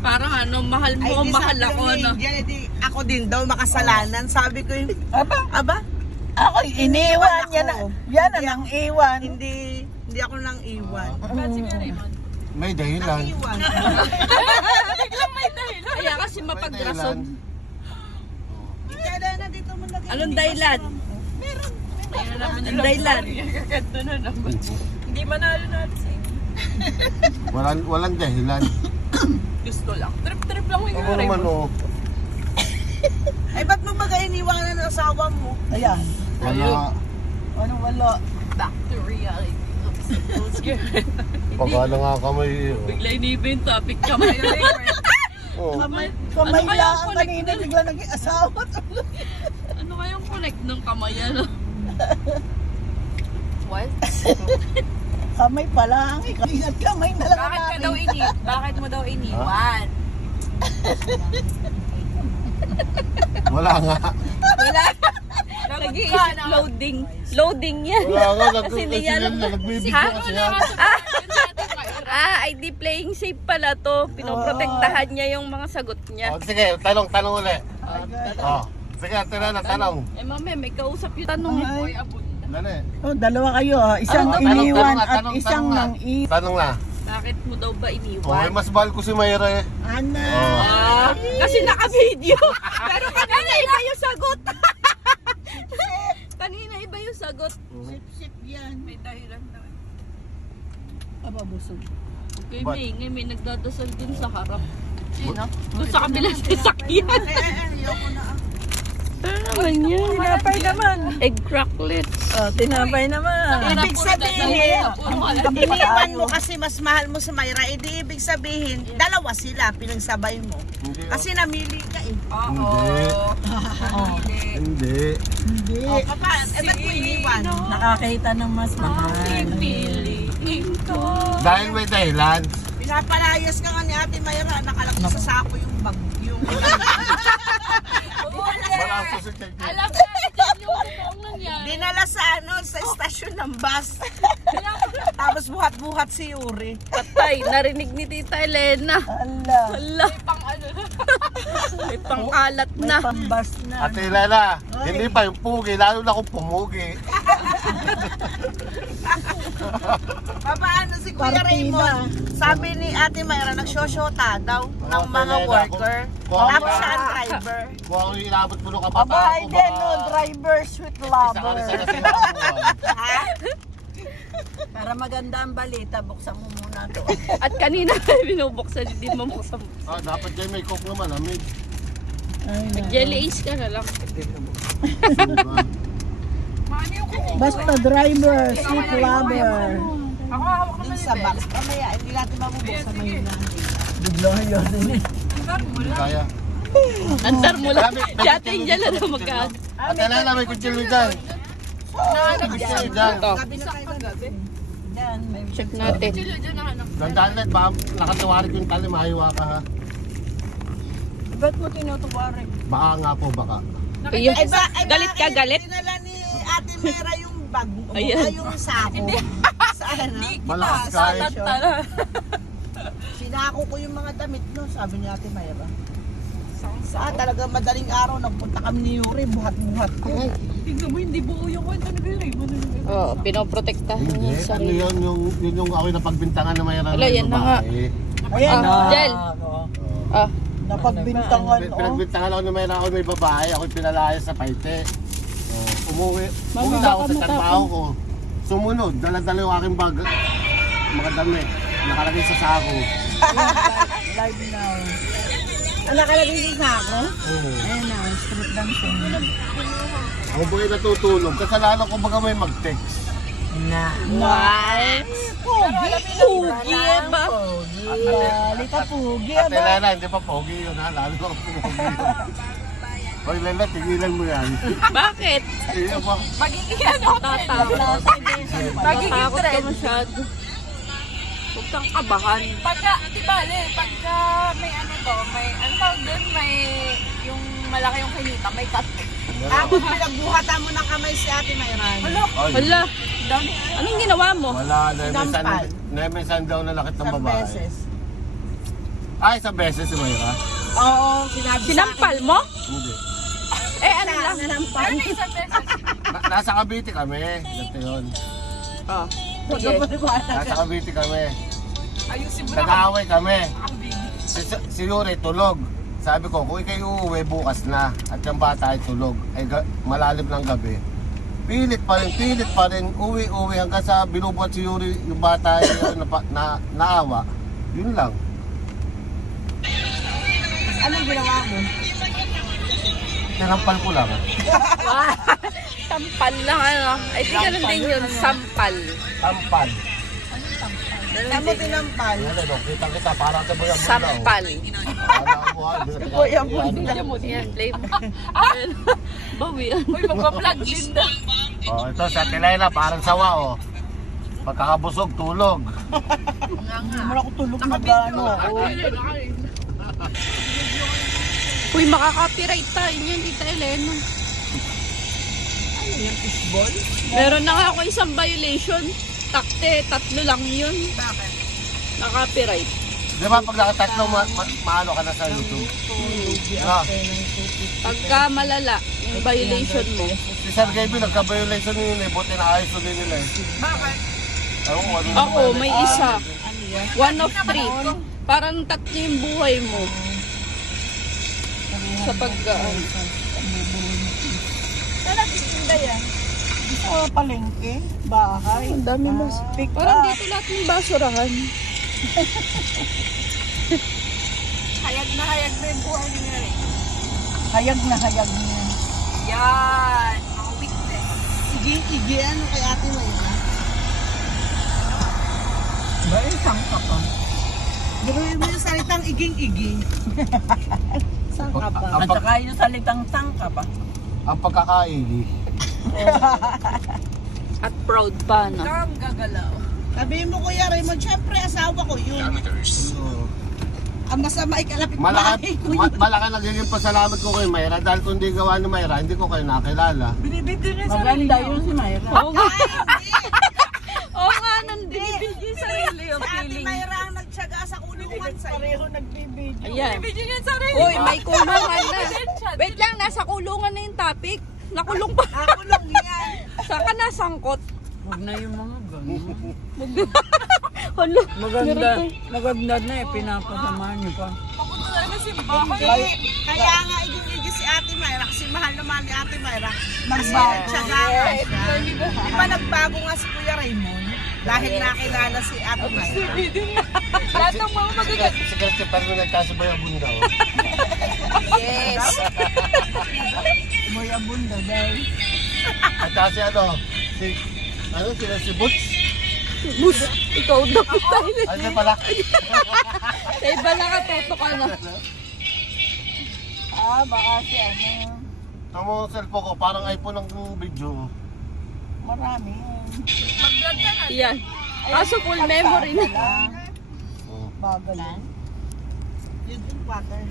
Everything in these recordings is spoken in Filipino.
Parang ano, mahal mo, mahal ako, no? Ako din daw, makasalanan. Sabi ko yung, aba? Ako iniwan. Yan ang iwan. Hindi ako nang iwan. May dahilan. Biglang may dahilan. Kaya kasi mapagrason. Anong dahilan? Meron. Anong dahilan? Hindi manalo natin. Walang dahilan. Gusto lang. Trip lang yung Ako naman Ay, ba't mo baga iniwanan ng asawa mo? Ayan. Wala. Ano wala? Back to reality. Pagkala nga kamay. Bigla iniba yung topic kamay. Kamay Ano kaya lang ang kanina bigla naging asawa. Ano kayong connect ng kamay, ano? What? Kamay pa lang. Ingat kamay na lang. Bakit mo daw iniwan? Wala nga. Wala. Nag-iisip loading yan. Wala nga. Kasi hindi niya alam. Nagbibigyo kasi yan. ID playing safe pala to. Pinoprotektahan niya yung mga sagot niya. Sige, tanong ulit. Sige, tanong. Eh mami, may kausap yung tanong eh. Dali. Dalawa kayo. Isang iniwan at isang nang iwan. Tanong na. Bakit mo daw ba iniwan? Mas mahal ko si Mayra eh. Ana. Kasi naka-video. Pero kanina iba yung sagot. Kanina iba yung sagot. Sip yan. May dahilan daw. Aba, busog. Okay, may nagdadasal dun sa harap. Sino? Doon sa kabila sa sakyan. Ayoko na. Naman yan. Tinapay naman. Egg cracklets. Tinapay naman. Ibig sabihin, iniwan mo kasi mas mahal mo sa Mayra. Ibig sabihin, dalawa sila, pinagsabay mo. Kasi namili ka eh. Hindi. Ba't mo iniwan? Nakakita ng mas mahal. Dahil may dahilan. Pinapalayas ka nga ni Ate Mayra, nakalaki sa sako yung bag. Wala ko sa check. Alam natin yung totoong nangyari. Dinala sa sa estasyon ng bus. Tapos buhat-buhat si Yuri. Patay, narinig ni Tita Elena. Ala. May pang-alat na. May pambas na. Ate Lela, hindi pa yung pugi, lalo na kung pumugi. Paano si Kuya Raymond? Sabi ni Ate Mayra, nagsosyota daw ng mga worker. Tapos siya ang driver. Kung ako inabot mo nung kabataan Aba, ko hindi no, driver, sweet lover. Para maganda ang balita, buksan mo muna to. At kanina binubuksan, hindi mo buksan. Dapat dyan may coke naman, amig. Jelly ace ka na lang. Basta driver, sweet lover. Dun sa box. Mamaya, hindi natin mabubuksan ngayon na. Bigla yun. Hindi kaya. Andar mo lang. Dati dyan lang na magkaan. Ate Lela, may kutsilyo dyan. May kutsilyo dyan. Gabi na kayo gabi. Check natin. Gandaan net, baka nakatiwarik yung tali, mahiwa ka ha. Ba't mo tinutuwarin? Baka nga po, baka. Ayun. Galit ka, galit? Dinala ni Ate Mayra yung bag. Ayan. Yung sako. Saan na? Malakas kahit. Sinako ko yung mga damit no, sabi ni Ate Mayra. Talaga madaling araw, nagpunta kami ni Yuri, buhat-buhat ko. Tingnan mo, hindi buo yung kwento ni Raymond. Oo, pinoprotektahan Hindi, niya ano sarili. yun, yung ako na pagbintangan na mayroon. Wala, yan na nga. Ayan na. Jel. Napagbintangan. Pinagbintangan ako na mayroon ako may babae, ako pinalayas sa paite. Umuwi Mami, na ako baka sa trabaho ko. Sumunod, dala-dala yung aking bag. Mga damit, nakalagay sa sako. Live now. Nakalagay sa sako? Ayan na, street dancing. Ako ba yung natutulog? Kasalanan ko baga may mag-text. What? Pugi ba? Lita pugi. Ate Lela, hindi pa pogi yun ha. Lalo ako pogi yun. Hoy Lela, tigilan mo yan. Bakit? Iya ba? Magiging ano? Tatakot. Tatakot ka masyado. Huwag kang kabahan. Pagka, di bale, pagka may ano to, may, ano tawag dun, may, yung malaki yung kinita, may cut. Ako pinagbuhatan mo ng kamay si Ate Mayra. Hala. Anong ginawa mo? Wala, Sinampal. nemesan daw na lakit ng Isang babae. beses. isang beses si Mayra. Oo, sinabi Sinampal mo? Hindi. Eh, ano lang? Ano yung isang beses? Nasa Cavite kami. Ganito yun. Oh, sige. Nasa Cavite kami. Ayusin mo na. Nag-aaway kami. Kambing. Si Yuri tulog. Sabi ko, kung kayo uuwi bukas na at yung bata ay tulog, ay malalim ng gabi. Pilit pa rin, uwi hanggang sa binubuhat si Yuri yung bata ay naawa. Yun lang. Anong ginawa mo? Tinampal ko lang. Sampal lang ano. Ay, di ganun din yun. Sampal. Tampal. Saan mo tinampal? Ano, no? Kita parang sa Boyang Bunda. Sampal. Boyang Bunda. Hindi mo yan, flame. Bawi yan. Uy, magpa-vlog Linda. Oh, ito sa Tilena, parang sawa, oh. Pagkakabusog, tulog. Hindi mo na ako tulog na gano. Uy, makaka-copyright tayo niyan, Tita Elena. Ano yung fishball? Meron na nga ako isang violation. Takte, 3 lang yun. Bakit? Na-copyright. Di ba pag nakatatlo, maano ka na sa YouTube? Ah, Pagka malala, yung violation mo. si Sir Gaby, nagka-violation yun eh. Buti na ayos ulit nila eh. Bakit? Ewan ko, ano Ako, may isa. 1 of 3. Parang 3 yung buhay mo. Sa pagkaan. Saan nagtitinda yan? Sa palengke, bahay. Ang dami mas. Parang dito lahat ng basurahan. Hayag na yung buhay ni Mary. Hayag na hayag niya. Yan. Mga weakness. Igi, ano kay ate mo yun? Ba, isang ka pa. Gawin mo yung salitang iging-igi. Isang ka pa. At saka yung salitang tangka pa. Ang pagkakaigi. At proud pa na. Kang gagalaw. Sabihin mo Kuya Raymond, syempre asawa ko yun. Ang masama ay kalapit bahay ko yun. Malaki nagiging pasalamat ko kay Mayra dahil kung di gawa ni Mayra, hindi ko kayo nakilala. Binibigyan niya sa Maganda yun si Mayra. Oo nga. Oo nga, nandibigay yung sarili yung Si Ate feeling. Mayra ang nagtsaga sa kulungan sa'yo. Pareho nagbibideo. Ayan. Binibigyan niya sa rin. Uy, may kulungan na. Wait lang, nasa kulungan na yung topic. Nakulong pa. Nakulong yan. Saan ka nasangkot? Huwag na yung mga ganun. Hala. Maganda na eh, pinapasamahan niyo pa. Papunta na naman simbahan. Kaya nga iging-igi si Ate Mayra kasi mahal naman ni Ate Mayra. Nagtsaga nga siya. Di ba nagbago nga si Kuya Raymond? Dahil nakilala si Ate Mayra. Lahat ng mga magaganda. Si Christopher mo nagkasabay ang bunda. Yes. Moya bunda daw. At kasi si Butch? Bus, ikaw daw. Ano pala? Sa iba nakatuto ka na. Baka si ano. Ito mo cellphone ko, parang iPhone ang video. Marami yan. Mag-vlog ka na. Yan. Kaso full memory na. Bagal yan. Yun yung pattern.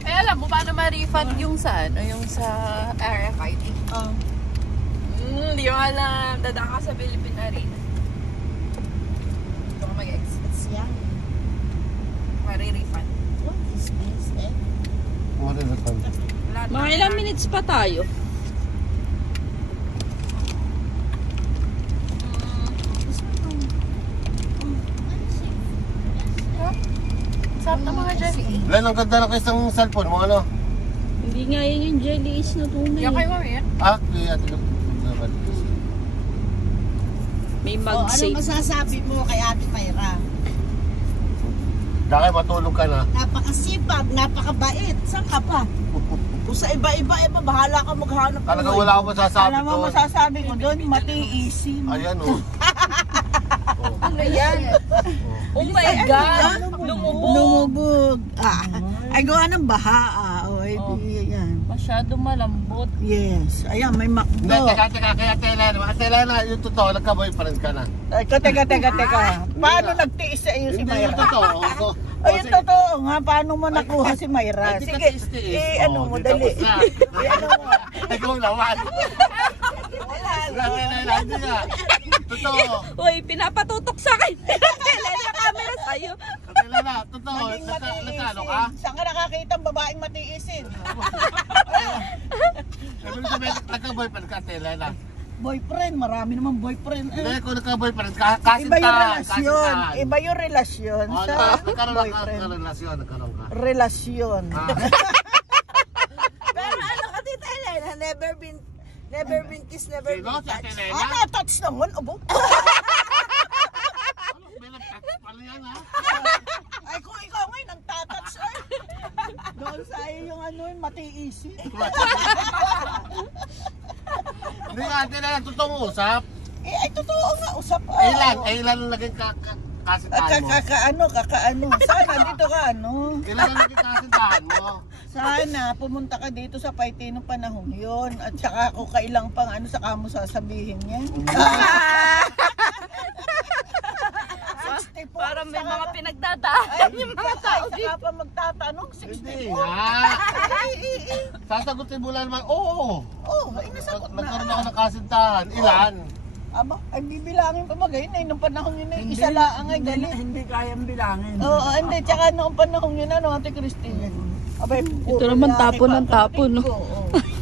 Eh, alam mo, paano ma-refund yung sa, ano, yung sa RFID? Hindi ko alam. Dadaan ka sa Philippine Arena. Ito ka mag-exit. Yan. Mari-refund. What is this eh? Lahat Mga ilang minutes pa tayo. Sarap na mga dyan. Len, ang ganda ng isang cellphone mo, ano? Hindi nga yun yung jelly is na tunay. Yan kayo, mami, yan. Kaya May Ano mag-save. masasabi mo kay Ate Mayra? Dahil matulog ka na. Napakasipag, napakabait. Saan ka pa? Kung sa iba-iba, bahala ka maghanap. Talaga wala akong masasabi Alam mo doon. masasabi ko doon, matiisin. Ayan, oh. Ano yan? Oh my God! Lumubog! Lumubog. Ay, gawa ng baha. Yan. Masyado malambot. Yes. Ayan, may Hindi, makdo. teka, kaya Ate Elena, yung totoo, nagka-boyfriend ka na. Ay, teka. Paano nagtiis sa iyo si Hindi yung Mayra? totoo. Ay, yung totoo nga. Paano mo nakuha si Mayra? Hindi ka Sige, tiis-tiis. ano mo, dali. Ano mo? Ikaw naman. Hindi nga. Totoo. Uy, pinapatutok sa akin. Elena, camera sa tayo. Ate Elena, totoo, Naging nagkano ka? matiisin. Saan ka nakakita ang babaeng matiisin? Sabi ko sabihin, nagka-boyfriend ka, Ate Elena. Boyfriend, marami naman boyfriend. Hindi, kung nagka-boyfriend, Iba yung kasintahan, relasyon. kasintahan. Iba yung relasyon Oh, sa nagkaroon boyfriend. ka relasyon, nagkaroon ka. Relasyon. Ah, Pero ano ka, Tita Elena, never been kissed, never sino? been Si Ate touched. Elena? Na-touch naman, abo. Ano, may nag-touch pala yan, ha? Ay, kung ikaw ngayon ang tatouch, ay. Doon sa iyo yung ano, yung matiisin. Hindi nga, Ate Elena, totoong usap. Ay, totoo nga, usap. Ilan ang naging kasintahan mo? Kakaano. Sana dito ka, ano. Ilan ang naging kasintahan mo? Sana pumunta ka dito sa Paiti nung panahon yun. At saka kung kailang pang ano, saka mo sasabihin yan. 64, Para may mga saka- pinagdadaan yung mga tao dito. Saka pa magtatanong, Hindi 64. nga. Sasagutin mo lang naman, oo. Oh, ay nasagot na. Nagkaroon ako ng kasintahan. Ilan? Aba, ay bibilangin pa bagay na nung panahon yun ay isa lang ay galit. Hindi kayang bilangin. Oo, hindi. Tsaka noong panahon yun, ano, Ate Christine. Abay, Ito naman tapon ng tapon, no?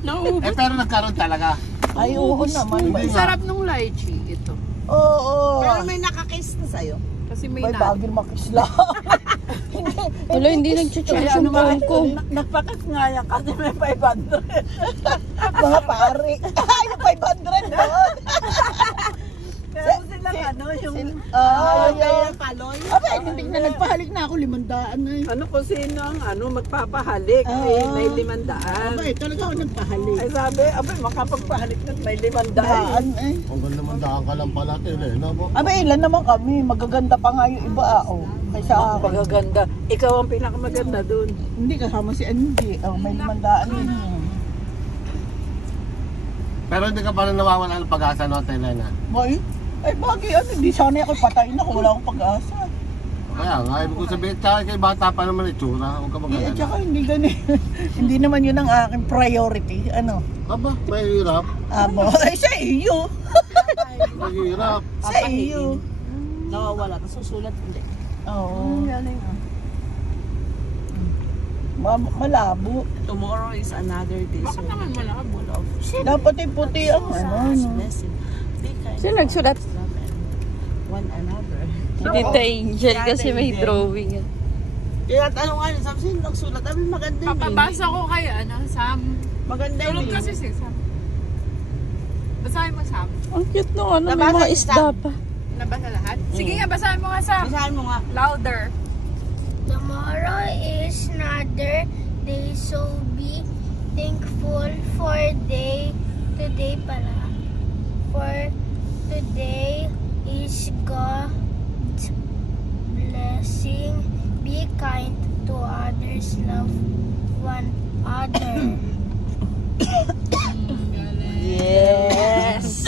No. Eh pero nagkaroon talaga. Ay, oo naman. Hindi Ang nga. sarap nung lychee, ito. Oo. Pero may nakakiss na sa'yo. Kasi may May nut. bagil makisla. Wala, hindi nag-check yung phone ko. Nagpakas nga yan kasi may 500. Mga pare. Ay, yung 500 doon. Pero silang ano, yung Yung paloy. Abay, hindi na nagpahalik na ako 500 na eh. Ano kung sino ang ano, magpapahalik, may 500. Abay, talaga ako nagpahalik. Ay sabi, abay, makapagpahalik na may 500. Daan eh. Ang ganda naman daan ka lang pala, Elena. Abay, ilan naman kami. Magaganda pa nga yung iba, oh. Kaysa akin. Magaganda. Ikaw ang pinakamaganda dun. Hindi kasama si Andy. Oh, may 500 din yun. Pero hindi ka pa rin nawawala ng pag-asa, no, Ate Elena? Boy, ay bagay ano, hindi sana ako patay na kung wala akong pag-asa. Kaya nga, ibig ko sabihin, tsaka kay bata pa naman itsura. Huwag ka Eh, mag-alala. tsaka hindi ganun. Hindi naman yun ang aking priority. Ano? Aba, mahirap. Abo, ay sa iyo. Mahirap. Sa iyo. Nawawala, susulat hindi. Oo. Malabo. Tomorrow is another day. Bakit naman malabo? Dapat yung puti ang ano. Sino nagsulat? One another. Si Tita Angel kasi may drawing. Kaya tanong nga, sabi sino nagsulat? Sabi maganda yun. Papabasa ko kay ano, Sam. Maganda yun. Tulog kasi si Sam. Basahin mo, Sam. Ang cute no, ano, may Nabasa mga ni isda Sam. pa. Nabasa lahat? Sige nga, basahin mo nga, Sam. Basahin mo nga. Louder. Tomorrow is another day, so be thankful for today pala. For today is God's blessing. Be kind to others, love one another. Yes!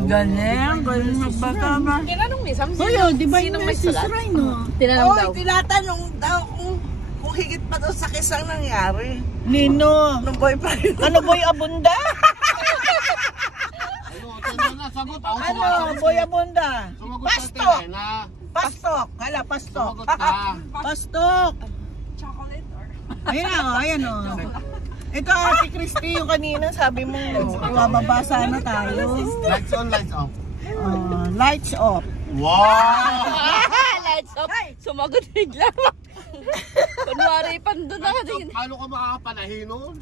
Galing, galing magbasa ba? Tinanong ni Sam, Hoy, oh, di ba sinong yung may message sulat? rin, no? Tinanong daw. Tinatanong daw kung higit pa daw sa kisang nangyari. Nino. Nung boyfriend. Ano boy abunda? Ano, Ate Elena, sagot. Ako Ano, sumasagot. boy abunda? Sumagot ka, Ate Pastok. Elena. Pastok. Hala, pastok. Sumagot ka. Pastok. Chocolate or? Ayan na, oh, ayan o. Ito, Ate Christy, yung kanina sabi mo, mababasa na tayo. Lights on, lights off. Lights off. Wow! Lights off. Sumagot bigla. Kunwari, pandun na Lights off, din. paano ka makakapanahin nun?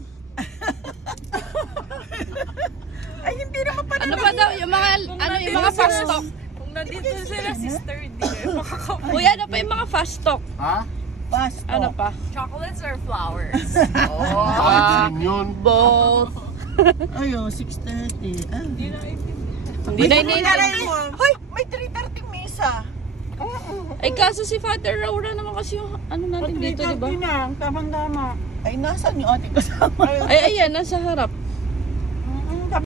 Ay, hindi naman pa Ano pa daw, yung mga fast talk. Kung nandito sila, sister, di makakapalit. Kuya, ano pa yung mga fast talk? Ha? pastok. Ano pa? Chocolates or flowers? Ah, yun. Both. Ayo, 6:30. Ah. Hindi na iniintindi. Hoy, may 3:30 misa. Ay, kaso si Father Raura naman kasi yung ano natin dito, di ba? Tamang-tama. Ay, nasan yung ate kasama? Ay, ayan, nasa harap.